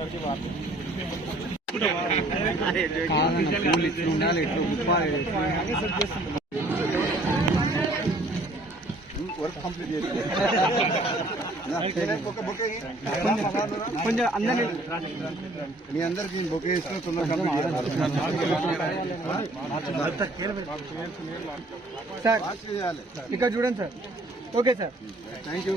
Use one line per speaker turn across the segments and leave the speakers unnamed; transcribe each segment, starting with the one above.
కాదన్న పూలు ఇట్లా ఉండాలి ఇట్లా ఉప్పాలి కొంచెం అందరినీ
మీ అందరికి బొకే ఇస్తున్న తొందరగా
సార్ ఇక్కడ చూడండి sir okay sir
thank you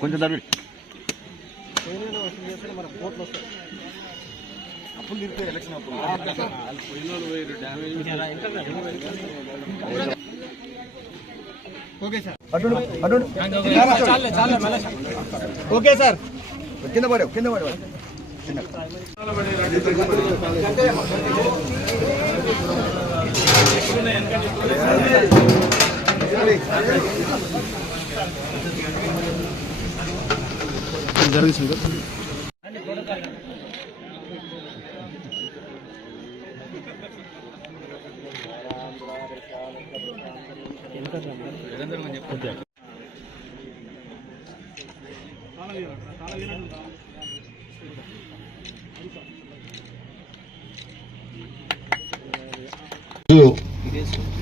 కొంచెం దగ్గర అప్పులు తీరితే ఎలక్షన్ అప్పుడు. అటు అటు
ఓకే సార్.
కింద పడావు కింద పడావు
రోజు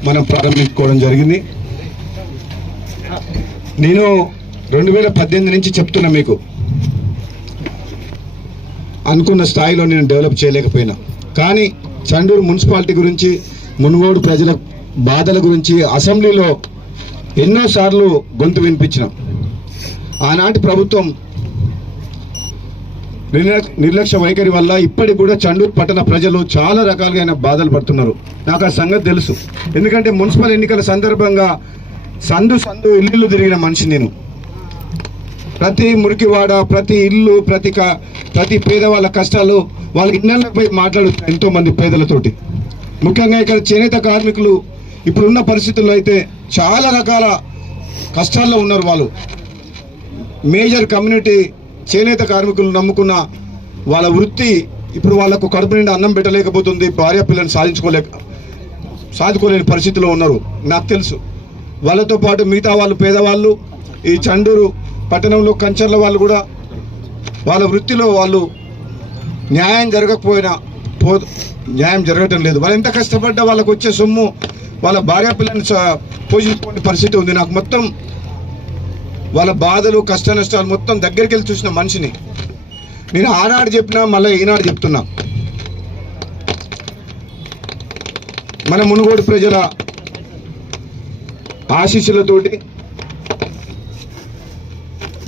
మనం ప్రారంభించుకోవడం జరిగింది. నేను రెండు వేల పద్దెనిమిది నుంచి చెప్తున్నా మీకు. అనుకున్న స్థాయిలో నేను డెవలప్ చేయలేకపోయినా. కానీ చండూరు మున్సిపాలిటీ గురించి మునుగోడు ప్రజల బాధల గురించి అసెంబ్లీలో ఎన్నోసార్లు గొంతు వినిపించినాం. ఆనాటి ప్రభుత్వం నిర్ల- నిర్లక్ష్య వైఖరి వల్ల ఇప్పటికి కూడా చండూరు పట్టణ ప్రజలు చాలా రకాలుగా బాధలు పడుతున్నారు. నాకు ఆ సంగతి తెలుసు. ఎందుకంటే మున్సిపల్ ఎన్నికల సందర్భంగా సందు సందు ఇల్లు తిరిగిన మనిషి నేను. ప్రతి మురికివాడ ప్రతి ఇల్లు ప్రతి ప్రతి పేదవాళ్ళ కష్టాలు వాళ్ళ ఇళ్ళపై మాట్లాడుతున్నారు ఎంతోమంది పేదలతోటి. ముఖ్యంగా ఇక్కడ చేనేత కార్మికులు ఇప్పుడున్న పరిస్థితుల్లో అయితే చాలా రకాల కష్టాల్లో ఉన్నారు వాళ్ళు. మేజర్ కమ్యూనిటీ చేనేత కార్మికులు నమ్ముకున్న వాళ్ళ వృత్తి ఇప్పుడు వాళ్ళకు కడుపు నిండా అన్నం పెట్టలేకపోతుంది భార్య పిల్లల్ని సాధించుకోలేక సాధుకోలేని పరిస్థితిలో ఉన్నారు. నాకు తెలుసు. వాళ్ళతో పాటు మిగతా వాళ్ళు పేదవాళ్ళు ఈ చండూరు పట్టణంలో కంచర్ల వాళ్ళు కూడా వాళ్ళ వృత్తిలో వాళ్ళు న్యాయం జరగకపోయినా పో న్యాయం జరగటం లేదు. వాళ్ళు ఎంత కష్టపడ్డా వాళ్ళకు వచ్చే సొమ్ము వాళ్ళ భార్య పిల్లల్ని స- పోషించుకునే పరిస్థితి ఉంది. నాకు మొత్తం వాళ్ళ బాధలు కష్ట నష్టాలు మొత్తం దగ్గరికి వెళ్ళి చూసిన మనిషిని. నేను ఆనాడు చెప్పినా మళ్ళీ ఈనాడు చెప్తున్నా. మన మునుగోడు ప్రజల ఆశీస్సులతోటి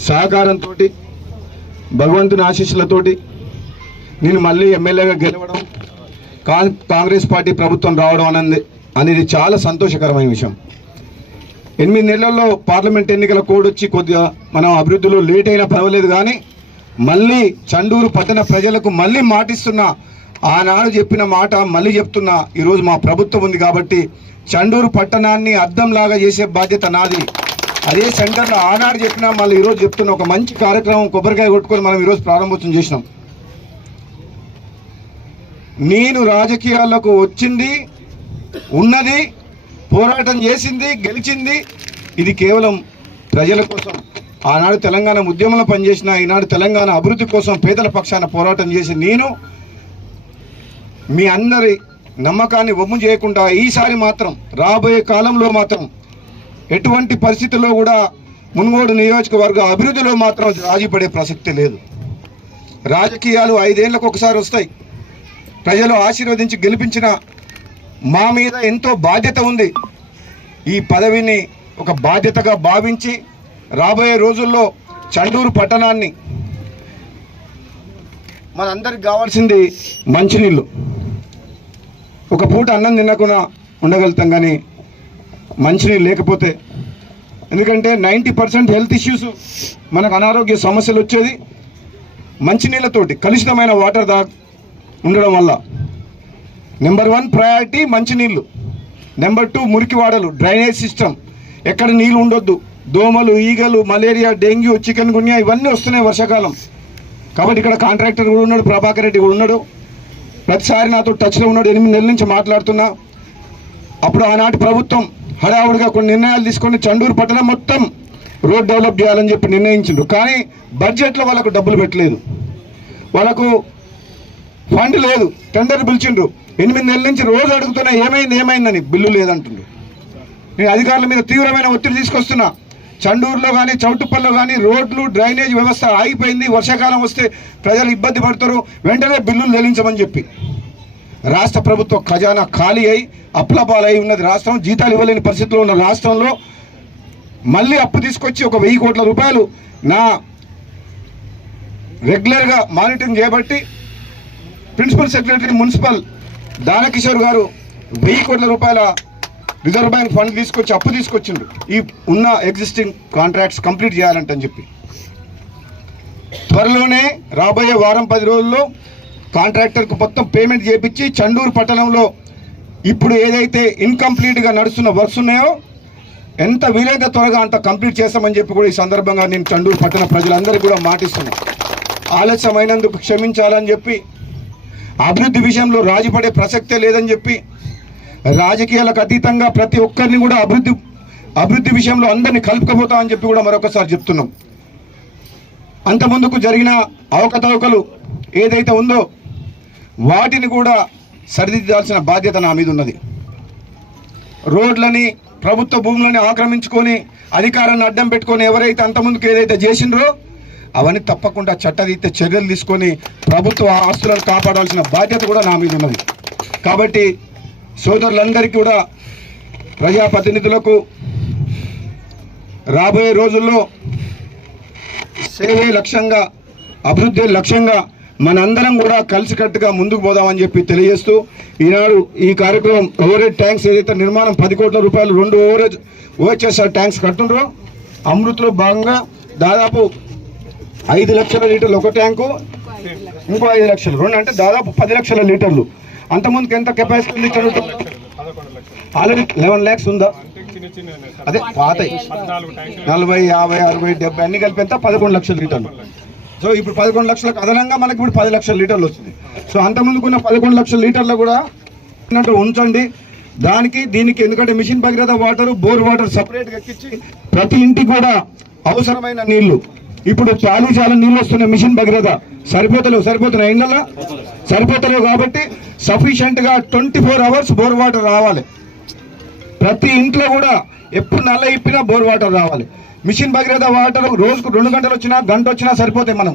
సహకారంతో భగవంతుని ఆశీస్సులతోటి నేను మళ్ళీ ఎమ్మెల్యేగా గెలవడం కాంగ్రెస్ పార్టీ ప్రభుత్వం రావడం అనేది. అనేది చాలా సంతోషకరమైన విషయం. ఎనిమిది నెలల్లో పార్లమెంట్ ఎన్నికల కోడ్ వచ్చి కొద్దిగా మనం అభివృద్ధిలో లేట్ అయినా పర్వాలేదు కానీ మళ్ళీ చండూరు పట్టణ ప్రజలకు మళ్ళీ మాటిస్తున్న ఆనాడు చెప్పిన మాట మళ్ళీ చెప్తున్నా ఈరోజు మా ప్రభుత్వం ఉంది కాబట్టి చండూరు పట్టణాన్ని అద్దంలాగా చేసే బాధ్యత నాది. అదే సెంటర్లో ఆనాడు చెప్పినా మళ్ళీ ఈరోజు చెప్తున్న ఒక మంచి కార్యక్రమం కొబ్బరికాయ కొట్టుకొని మనం ఈరోజు ప్రారంభోత్సవం చేసినాం. నేను రాజకీయాలకు వచ్చింది ఉన్నది పోరాటం చేసింది గెలిచింది. ఇది కేవలం ప్రజల కోసం. ఆనాడు తెలంగాణ ఉద్యమంలో పనిచేసిన ఈనాడు తెలంగాణ అభివృద్ధి కోసం పేదల పక్షాన పోరాటం చేసి నేను మీ అందరి నమ్మకాన్ని ఒమ్ము చేయకుండా ఈసారి మాత్రం రాబోయే కాలంలో మాత్రం ఎటువంటి పరిస్థితుల్లో కూడా మున్గోడు నియోజకవర్గ అభివృద్ధిలో మాత్రం రాజీపడే ప్రసక్తి లేదు. రాజకీయాలు ఐదేళ్ళకు ఒకసారి వస్తాయి. ప్రజలు ఆశీర్వదించి గెలిపించిన మా మీద ఎంతో బాధ్యత ఉంది. ఈ పదవిని ఒక బాధ్యతగా భావించి రాబోయే రోజుల్లో చండూరు పట్టణాన్ని మనందరికి కావాల్సింది మంచినీళ్ళు. ఒక పూట అన్నం తినకుండా ఉండగలుగుతాం కానీ మంచినీళ్ళు లేకపోతే ఎందుకంటే నైంటీ పర్సెంట్ హెల్త్ ఇష్యూస్ మనకు అనారోగ్య సమస్యలు వచ్చేది మంచినీళ్ళతోటి కలుషితమైన వాటర్ దా ఉండడం వల్ల. నెంబర్ వన్ ప్రయారిటీ మంచినీళ్ళు. నెంబర్ టూ మురికి వాడలు డ్రైనేజ్ సిస్టమ్. ఎక్కడ నీళ్ళు ఉండొద్దు. దోమలు ఈగలు మలేరియా డెంగ్యూ చికెన్ గున్యా ఇవన్నీ వస్తున్నాయి వర్షాకాలం. కాబట్టి ఇక్కడ కాంట్రాక్టర్ కూడా ఉన్నాడు ప్రభాకర్ రెడ్డి కూడా ఉన్నాడు. ప్రతిసారి నాతో టచ్లో ఉన్నాడు ఎనిమిది నెలల నుంచి మాట్లాడుతున్నా. అప్పుడు ఆనాటి ప్రభుత్వం హడావుడిగా కొన్ని నిర్ణయాలు తీసుకొని చండూరు పట్టణం మొత్తం రోడ్ డెవలప్ చేయాలని చెప్పి నిర్ణయించారు కానీ బడ్జెట్లో వాళ్ళకు డబ్బులు పెట్టలేదు. వాళ్ళకు ఫండ్ లేదు టెండర్ పిలిచిండ్రు. ఎనిమిది నెలల నుంచి రోజు అడుగుతున్నా ఏమైంది ఏమైందని. బిల్లు లేదంటుండ్రు నేను అధికారుల మీద తీవ్రమైన ఒత్తిడి తీసుకొస్తున్నా. చండూరులో కానీ చౌటుప్పల్లో కానీ రోడ్లు డ్రైనేజ్ వ్యవస్థ ఆగిపోయింది. వర్షాకాలం వస్తే ప్రజలు ఇబ్బంది పడతారు. వెంటనే బిల్లులు చెల్లించమని చెప్పి. రాష్ట్ర ప్రభుత్వ ఖజానా ఖాళీ అయి అప్లపాలై ఉన్నది. రాష్ట్రం జీతాలు ఇవ్వలేని పరిస్థితిలో ఉన్న రాష్ట్రంలో మళ్ళీ అప్పు తీసుకొచ్చి ఒక వెయ్యి కోట్ల రూపాయలు నా రెగ్యులర్గా మానిటరింగ్ చేయబట్టి ప్రిన్సిపల్ సెక్రటరీ మున్సిపల్ దానకిషోర్ గారు వెయ్యి కోట్ల రూపాయల రిజర్వ్ బ్యాంక్ ఫండ్ తీసుకొచ్చి అప్పు తీసుకొచ్చిండ్రు ఈ ఉన్న ఎగ్జిస్టింగ్ కాంట్రాక్ట్స్ కంప్లీట్ చేయాలంటని చెప్పి. త్వరలోనే రాబోయే వారం పది రోజుల్లో కాంట్రాక్టర్కు మొత్తం పేమెంట్ చేపించి చండూరు పట్టణంలో ఇప్పుడు ఏదైతే ఇన్కంప్లీట్గా నడుస్తున్న వర్క్స్ ఉన్నాయో ఎంత వీలైతే త్వరగా అంత కంప్లీట్ చేస్తామని చెప్పి కూడా ఈ సందర్భంగా నేను చండూరు పట్టణ ప్రజలందరికీ కూడా మాటిస్తున్నాను ఆలస్యమైనందుకు క్షమించాలని చెప్పి అభివృద్ధి విషయంలో రాజీపడే ప్రసక్తే లేదని చెప్పి రాజకీయాలకు అతీతంగా ప్రతి ఒక్కరిని కూడా అభివృద్ధి అభివృద్ధి విషయంలో అందరినీ కలుపుకపోతామని చెప్పి కూడా మరొకసారి చెప్తున్నాం. అంత ముందుకు జరిగిన అవకతవకలు ఏదైతే ఉందో వాటిని కూడా సరిదిద్దాల్సిన బాధ్యత నా మీద ఉన్నది. రోడ్లని ప్రభుత్వ భూములని ఆక్రమించుకొని అధికారాన్ని అడ్డం పెట్టుకొని ఎవరైతే అంతకుముందుకు ఏదైతే చేసిండ్రో అవన్నీ తప్పకుండా చట్టరీత్యా చర్యలు తీసుకొని ప్రభుత్వ ఆస్తులను కాపాడాల్సిన బాధ్యత కూడా నా మీద ఉన్నది. కాబట్టి సోదరులందరికీ కూడా ప్రజాప్రతినిధులకు రాబోయే రోజుల్లో సేవే లక్ష్యంగా అభివృద్ధి లక్ష్యంగా మనందరం కూడా కలిసికట్టుగా ముందుకు పోదామని చెప్పి తెలియజేస్తూ ఈనాడు ఈ కార్యక్రమం ఓవరేజ్ ట్యాంక్స్ ఏదైతే నిర్మాణం పది కోట్ల రూపాయలు రెండు ఓవరేజ్ ఓహెచ్ఎస్ఆర్ ట్యాంక్స్ కట్టుండ్రో అమృత్లో భాగంగా దాదాపు ఐదు లక్షల లీటర్లు ఒక ట్యాంకు? ఇంకో ఐదు లక్షలు. రెండు అంటే దాదాపు పది లక్షల లీటర్లు. అంతకుముందుకు ఎంత కెపాసిటీ ఉంది ఇక్కడ? ఆల్రెడీ లెవెన్ ల్యాక్స్ ఉందా? అదే పాత నలభై యాభై అరవై డెబ్బై అన్ని కలిపి ఎంత? పదకొండు లక్షల లీటర్లు. సో ఇప్పుడు పదకొండు లక్షలకు అదనంగా మనకి ఇప్పుడు పది లక్షల లీటర్లు వస్తుంది. సో అంత ముందుకున్న పదకొండు లక్షల లీటర్లు కూడా ఉంచండి. దానికి దీనికి ఎందుకంటే mission Bhagiratha water bore water సపరేట్గా ఎక్కించి ప్రతి ఇంటికి కూడా అవసరమైన నీళ్ళు. ఇప్పుడు చాలు చాలా నీళ్ళు వస్తున్నాయి మిషన్ భగీరథ సరిపోతలేవు సరిపోతున్నాయి. ఇళ్ళ సరిపోతలేవు కాబట్టి సఫిషియెంట్గా twenty four hours bore water రావాలి. ప్రతి ఇంట్లో కూడా ఎప్పుడు నల్ల ఇప్పినా బోర్ వాటర్ రావాలి. మిషన్ భగీరథ వాటర్ రోజుకు రెండు గంటలు వచ్చినా గంట వచ్చినా సరిపోతాయి మనం.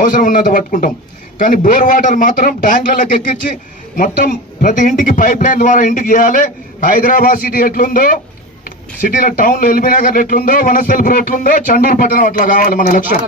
అవసరం ఉన్నంత పట్టుకుంటాం. కానీ బోర్ వాటర్ మాత్రం ట్యాంకులలోకి ఎక్కించి మొత్తం ప్రతి ఇంటికి పైప్ లైన్ ద్వారా ఇంటికి చేయాలి హైదరాబాద్ సిటీ ఎట్లుందో సిటీలో టౌన్లో ఎల్బీ నగర్ ఎట్లుందో వనస్థలపురం ఎట్లుందో చండూరు పట్టణం అట్లా కావాలి మన లక్ష్యం.